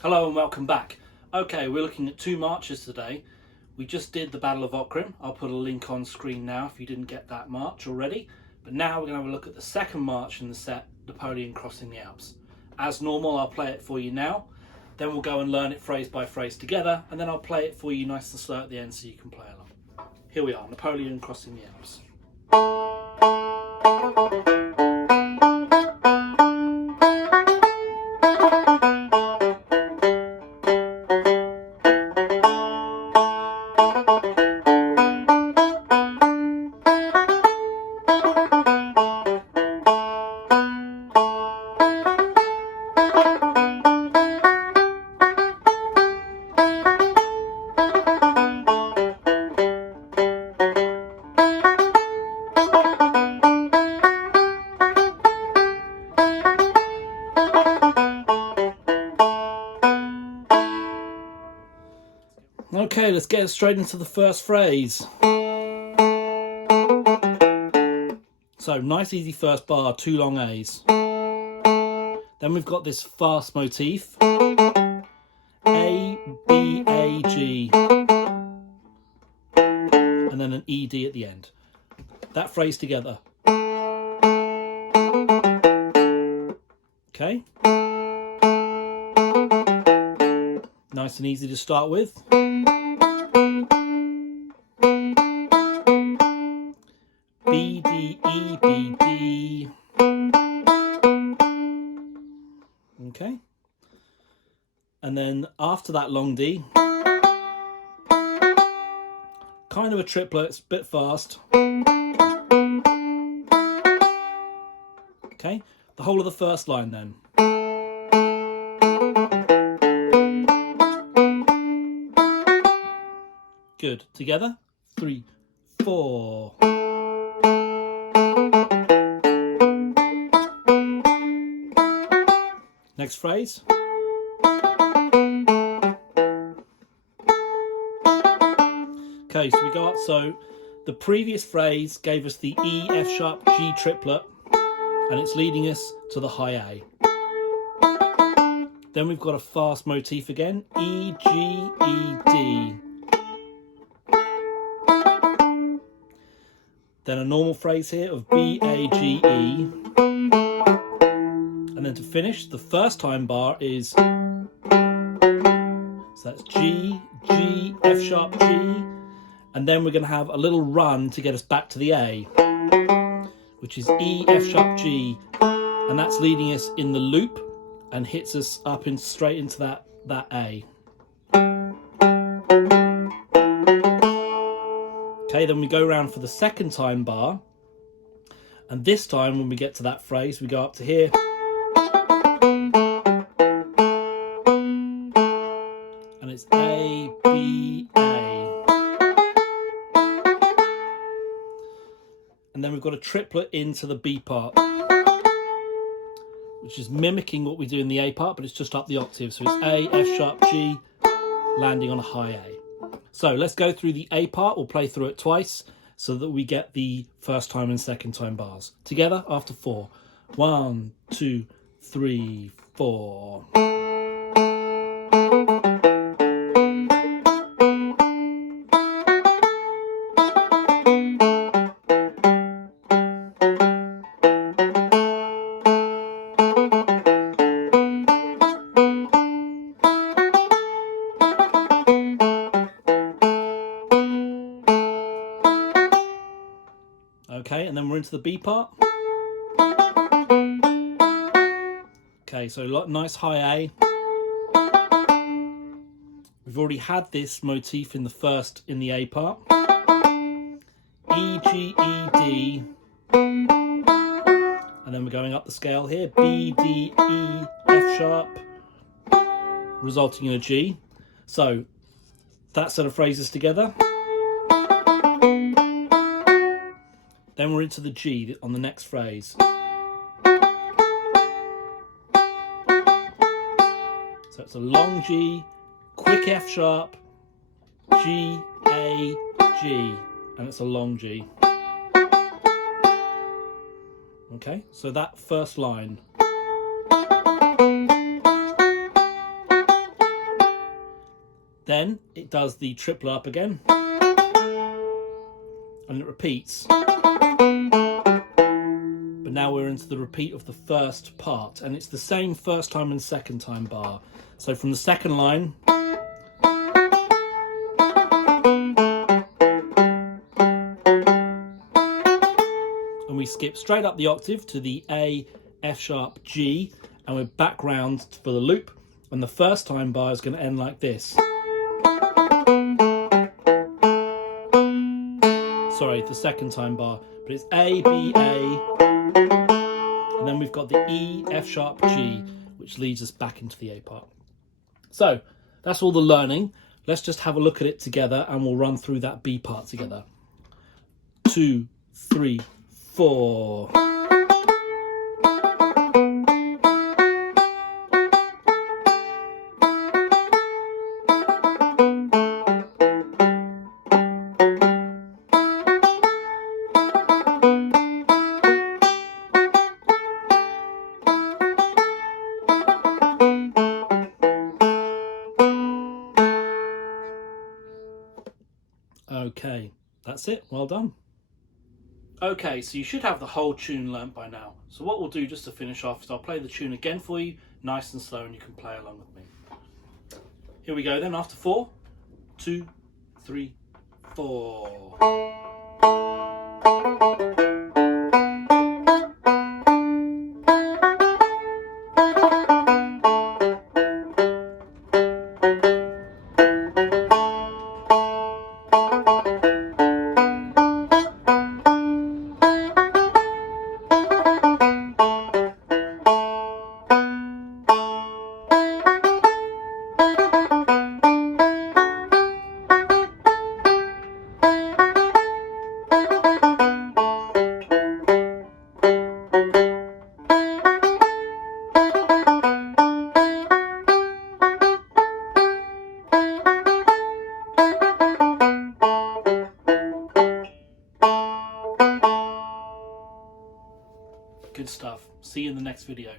Hello and welcome back. Okay, we're looking at two marches today. We just did the Battle of Aughrim. I'll put a link on screen now if you didn't get that march already. But now we're going to have a look at the second march in the set, Napoleon Crossing the Alps. As normal, I'll play it for you now. Then we'll go and learn it phrase by phrase together, and then I'll play it for you nice and slow at the end so you can play along. Here we are, Napoleon Crossing the Alps. Okay, let's get straight into the first phrase. So, nice easy first bar, two long A's. Then we've got this fast motif. A, B, A, G. And then an ED at the end. That phrase together. Okay. Nice and easy to start with. B, D, E, B, D. Okay. And then after that long D, kind of a triplet, it's a bit fast. Okay, the whole of the first line then. Good. Together. 3, 4. Next phrase. Okay, so we go up. So the previous phrase gave us the E, F sharp, G triplet, and it's leading us to the high A. Then we've got a fast motif again. E, G, E, D. Then a normal phrase here of B, A, G, E. And then to finish, the first time bar is, so that's G, G, F sharp, G, and then we're going to have a little run to get us back to the A, which is E, F sharp, G, and that's leading us in the loop and hits us up and straight into that A. Okay, then we go around for the second time bar, and this time when we get to that phrase, we go up to here. And it's A, B, A. And then we've got a triplet into the B part, which is mimicking what we do in the A part, but it's just up the octave. So it's A, F sharp, G, landing on a high A. So let's go through the A part. We'll play through it twice so that we get the first time and second time bars. Together after 4. 1, 2, 3, 4. Okay, and then we're into the B part. Okay, so nice high A. We've already had this motif in the A part. E, G, E, D. And then we're going up the scale here. B, D, E, F sharp, resulting in a G. So that set of phrases together. Then we're into the G on the next phrase. So it's a long G, quick F sharp, G, A, G, and it's a long G. Okay, so that first line. Then it does the triplet up again, and it repeats. But now we're into the repeat of the first part, and it's the same first time and second time bar. So from the second line, and we skip straight up the octave to the A, F sharp, G, and we're back round for the loop, and the first time bar is going to end like this. Sorry, the second time bar, but it's A, B, A, and then we've got the E, F sharp, G, which leads us back into the A part. So that's all the learning. Let's just have a look at it together and we'll run through that B part together. 2, 3, 4. Okay, that's it. Well done. Okay, so you should have the whole tune learnt by now. So what we'll do just to finish off is I'll play the tune again for you, nice and slow, and you can play along with me. Here we go then, after 4, 2, 3, 4. Good stuff. See you in the next video.